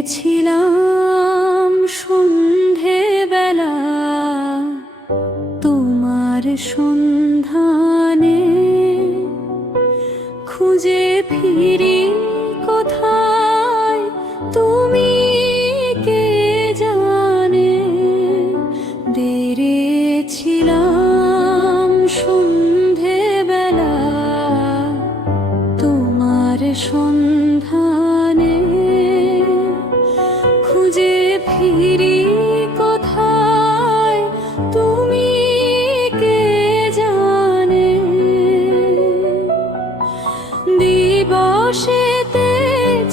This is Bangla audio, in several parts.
দেখেছিলাম সন্ধেবেলা তোমার সন্ধানে, খুঁজে ফিরি কোথায় তুমি কে জানে। বেড়েছিলাম সন্ধেবেলা তোমার সন্ধানে, খুঁজে ফিরি কোথায় তুমি কে জানে। দিবসেতে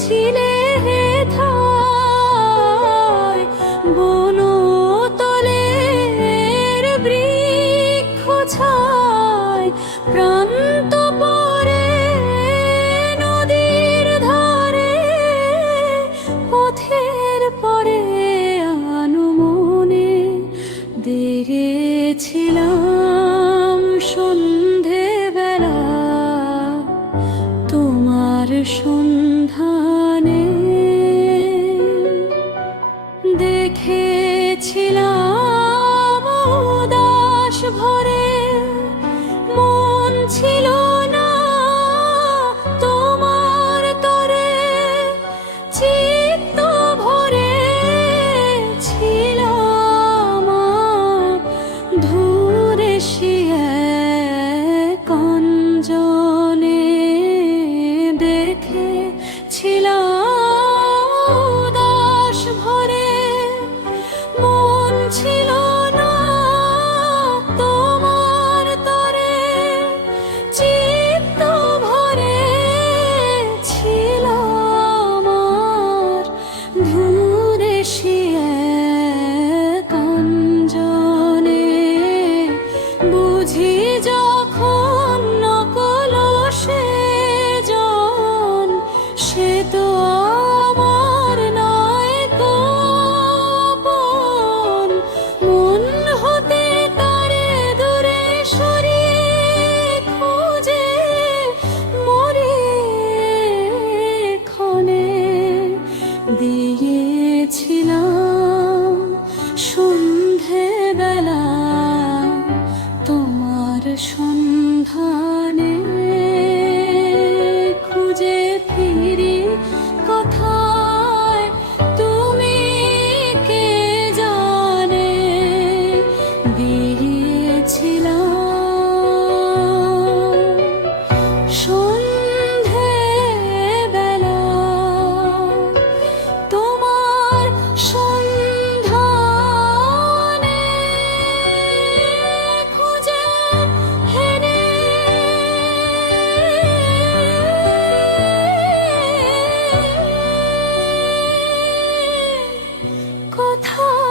ছিলে হেথায় বনতলের বৃক্ষ ছায়, প্রান্ত পরে নদীর ধারে, পথের পরে আনমনে দেখেছিলাম সন্ধেবেলা তোমার সন্ধানে। দেখেছিলাম উদাস ভরে, মন ছিল না তোমার তরে, চিত্ত ভরে ছিলাম দূরে শিয়ে কঞ্জনে। দেখেছিলাম উদাস ভরে, মন ছিল না তোমার তরে, চিত্ত ভরে ছিলাম দূরে শিয়ে কাঞ্জনে। বুঝি যখন নকল সেজন, সে তো আমার নয় গোপন, মন হতে তারে দূরে সরিয়ে খুঁজে মরে ক্ষণে। দিয়েছিলাম সন্ধেবেলা তোমার সন্ধানে, খুঁজে ফিরি কোথায় তুমি কে জানে। দিয়েছিলাম সন্ধেবেলা তোমার সন্ধানে, খুঁজে হেরে কোথায়